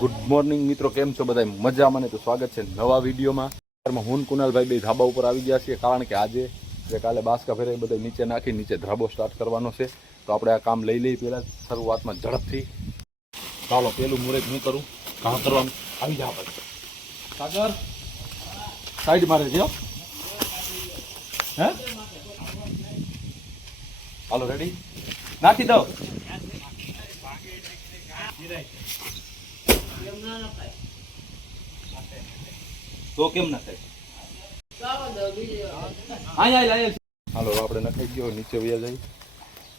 Good morning મિત્રો, કેમ છો બધા? મજામાં ને? તો સ્વાગત છે નવા વિડીયોમાં. હું કુનાલભાઈ બે ધાબા ઉપર આવી ગયા છીએ, કારણ કે આજે કાલે બાસકા ફેરે બધા નીચે નાખી નીચે ધાબો સ્ટાર્ટ કરવાનો છે. તો આપણે આ કામ લઈ લઈએ પહેલાં શરૂઆતમાં ઝડપથી. ચાલો પેલું મુહૂર્ત હું કરું, કામ કરવાનું આવી જા. પછી સાગર સાઈડ મારે છે. હે હાલો, રેડી? નાખી દો. તો કેમ ના થાય? હાલો, આપણે નખાઈ ગયો, નીચે વ્યા જઈએ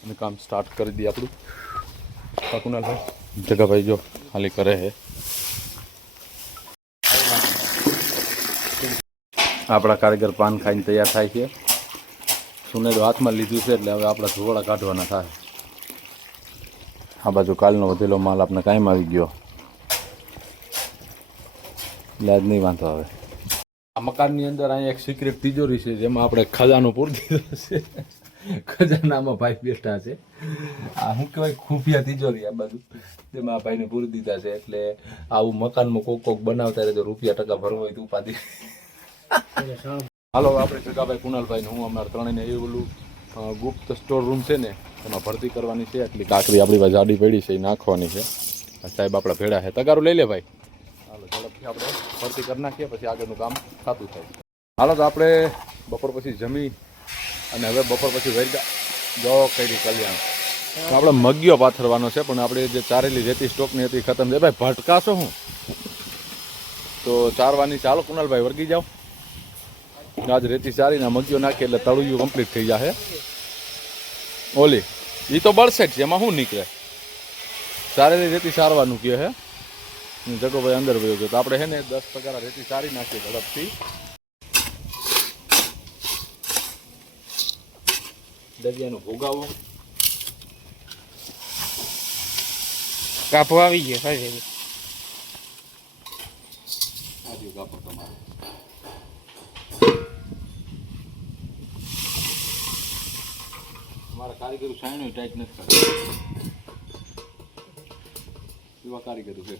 અને કામ સ્ટાર્ટ કરી દઈએ આપણું. કુનાલભાઈ જગાભાઈ જો ખાલી કરે છે. આપણા કારીગર પાન ખાઈને તૈયાર થાય છે. સુનેડો હાથમાં લીધું છે એટલે હવે આપણા ધોવાડા કાઢવાના થાય. આ બાજુ કાલનો વધેલો માલ આપણે કાયમ આવી ગયો એટલે આજ નહીં વાંધો આવે. આ મકાનની અંદર અહીંયા એક સિક્રેટ તિજોરી છે, જેમાં આપણે ખજાનો પૂરી દીધો છે. ખજાનામાં ભાઈ બેઠા છે. આ શું કહેવાય, ખુફિયા તિજોરી આ બાજુ, જેમાં આ ભાઈને પૂરી દીધા છે. એટલે આવું મકાનમાં કોક બનાવતા રહે તો રૂપિયા ટકા ભરવો હોય તો ઉપાધિ. હાલો, આપણે જગાભાઈ, કુનાલભાઈ ને હું અમારા ત્રણેયને એ ઓલું ગુપ્ત સ્ટોર રૂમ છે ને, એમાં ભરતી કરવાની છે. એટલી કાકરી આપણી પાસે જાડી પડી છે, એ નાખવાની છે. સાહેબ આપણા ભેડા છે. તગારું લઈ લે ભાઈ. હાલો, ઝડપથી આપણે ભરતી કરી નાખીએ, પછી આગળનું કામ થતું થાય. હાલો, તો આપણે બપોર પછી જમી અને હવે બપોર પછી વેરગા જો કઈ કલ્યાણ તો આપણે મગીઓ પાથરવાનો છે. પણ આપણે જે ચારેલી રેતી સ્ટોકની હતી ખતમ છે. ભાઈ ભટકાશો હું તો ચારવાની. ચાલો કુનાલભાઈ, વર્ગી જાઓ. આજ રેતી ચારીને મગીઓ નાખીએ એટલે તળુયું કમ્પ્લીટ થઈ જશે. ઓલી એ તો બળશે જ, એમાં શું નીકળે. ચારેલી રેતી સારવાનું કહે હે. જગોભાઈ અંદર વયો ગયો તો આપણે છે ને 10 ટકા રેતી સારી નાખીએ ઝડપથી. દરિયાનો ભોગાવો કાપો આવી ગયો. સારી કાપો તમારો. તમારા કારીગરો સાઈનો ટાઈટ નથી કરતા. એવા કારીગરો છે.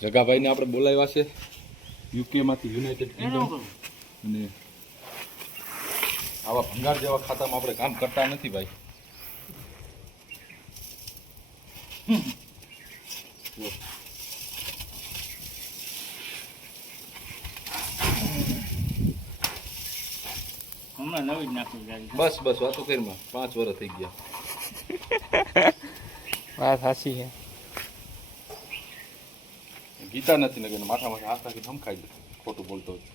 જગાભાઈને આપણે બોલાવ્યા છે યુકેમાંથી, યુનાઇટેડ કિંગડમ. અને આવા ભંગાર જેવા ખાતામાં આપણે કામ કરતા નથી ભાઈ. બસ બસ વાતો કરીમાં 5 વર્ષ થઈ ગયા. વાત સાચી છે. ગીતા નથી ને માથા માથા હાથ રાખીને સમખાઈ દે ખોટું બોલતો હોય.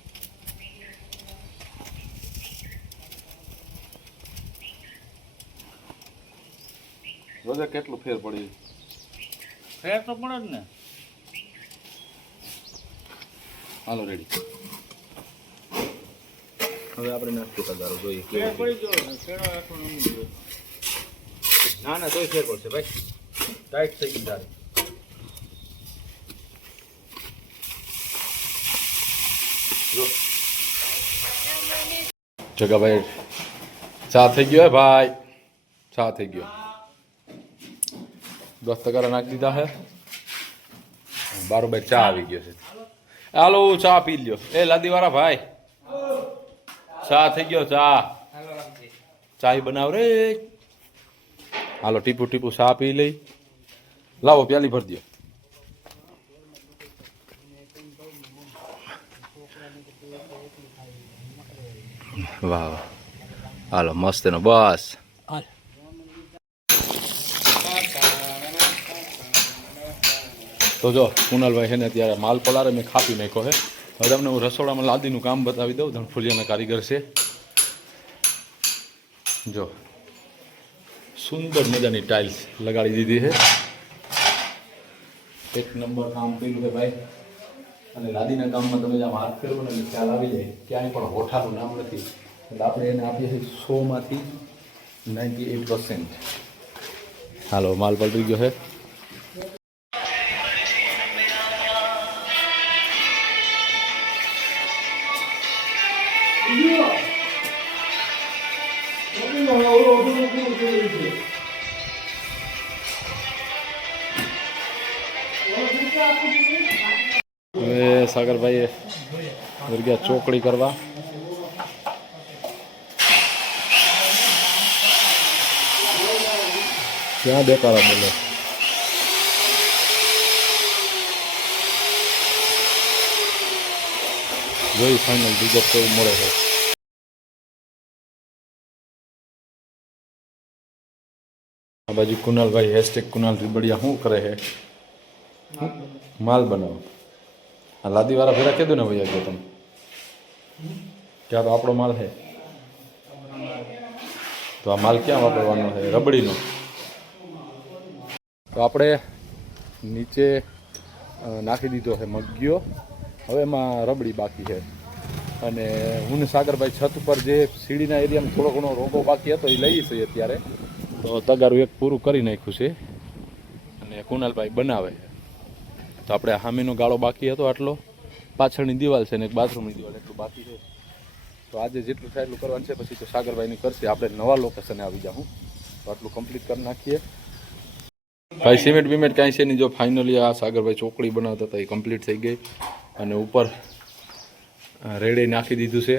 રોજે કેટલું ફેર પડી? ફેર તો પડે જ ને. હાલો, રેડી. હવે આપણે નાખી તગારો જોઈએ. ના ના, તોય ફેર પડશે ભાઈ. ટાઈટ થઈ ગઈ તારે. જગાભાઈ ચા થઈ ગયો હે ભાઈ, ચા થઈ ગયો. 10 ટકા નાખી દીધા હે. બારોબાર ચા આવી ગયો છે. હાલો, ચા પી લ્યો. એ લાદીવાળા ભાઈ, ચા થઈ ગયો. ચા ચાય બનાવ રે. હાલો, ટીપુ ટીપુ ચા પી લઈ. લાવો પ્યાલી ભર દો. વાહ વાહ. હાલો, મસ્ત એનો બસ. તો જો કુનાલભાઈ છે ને અત્યારે માલ પલારે મેં ખાપી નાખ્યો છે. હવે તમને હું રસોડામાં લાદીનું કામ બતાવી દઉં. ધણફુલિયાના કારીગર છે. જો સુંદર મજાની ટાઇલ્સ લગાડી દીધી છે. એક નંબર કામ કર્યું છે ભાઈ. અને લાદીના કામમાં તમે જ્યાં હાથ ફેરવો ને એટલે ખ્યાલ આવી જાય. ક્યાંય પણ હોઠાનું નામ નથી. એટલે આપણે એને આપીએ છીએ 100માંથી 98%. હાલો, માલ પલટી ગયો છે. હવે સાગરભાઈએ ગયા ચોકડી કરવા. ક્યાં દેખાડા બોલે જોઈ ફાઇનલ વિગત કેવું મળે છે. આ બાજુ કુનાલભાઈ હેશટેગ કુનાલ રીબડિયા શું કરે છે? માલ બનાવો. આ લાદીવાળા ફેરા કીધું ને ભાઈ ગયો તમે ક્યાં તો આપણો માલ છે. તો આ માલ ક્યાં વાપરવાનો છે? રબડીનો. તો આપણે નીચે નાખી દીધો છે મગ્ગીઓ. હવે એમાં રબડી બાકી છે. અને હું ને સાગરભાઈ છત ઉપર જે સીડીના એરિયામાં થોડો ઘણો રોગો બાકી હતો એ લઈએ છીએ અત્યારે. તો તગારું એક પૂરું કરી નાખ્યું છે અને કુનાલભાઈ બનાવે. તો આપણે હામીનો ગાળો બાકી હતો આટલો, પાછળની દિવાલ છે ને એક બાથરૂમની દિવાલ, એટલું બાકી છે. તો આજે જેટલું થાય એટલું કરવાનું છે. પછી તો સાગરભાઈની કરશે. આપણે નવા લોકેશને આવી જાઉં તો આટલું કમ્પ્લીટ કરી નાખીએ. ભાઈ સિમેન્ટ બિમેન્ટ કાંઈ છે નહીં. જો ફાઇનલી આ સાગરભાઈ ચોકડી બનાવતા હતા એ કમ્પ્લીટ થઈ ગઈ અને ઉપર રેડે નાખી દીધું છે.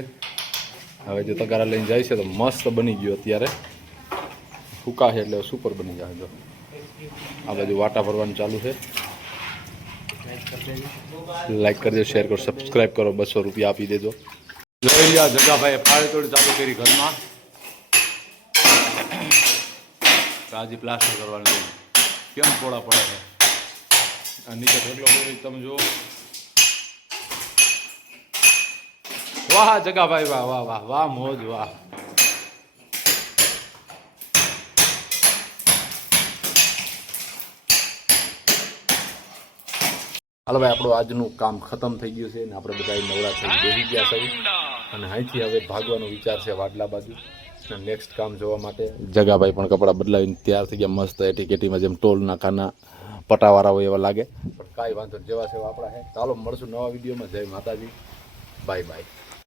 હવે જો તગારા લઈને જાય છે તો મસ્ત બની ગયું. અત્યારે ફૂકા છે એટલે સુપર બની જાય. જો આ બાજુ વાટા ભરવાનું ચાલુ છે. લાઈક કરજો, શેર કરો, સબસ્ક્રાઈબ કરો, 200 રૂપિયા આપી દેજો. જોઈ લ્યા જગાભાઈએ પાળીતોડ ચાલુ કરી ઘરમાં. કાજી પ્લાસ્ટર કરવાનું કેમ પોળા પડે છે. આ નીચે ઢગલો કરી તમે જુઓ. વાહ જગાભાઈ વાહ વાહ વાહ વાહ મોજ વાહ. હાલો ભાઈ આપણું આજનું કામ ખતમ થઈ ગયું છે ને આપણે બધા નવરા થઈ બેસી ગયા છે. અને અહીંથી હવે ભાગવાનો વિચાર છે વાડલા બાજુ નેક્સ્ટ કામ જોવા માટે. જગાભાઈ પણ કપડાં બદલાવીને તૈયાર થઈ ગયા મસ્ત એટીકેટીમાં, જેમ ટોલના ખાના પટાવાળા હોય એવા લાગે. પણ કાંઈ વાંધો જેવા છે એવા આપણા છે. ચાલો મળશું નવા વિડીયોમાં. જય માતાજી, બાય બાય.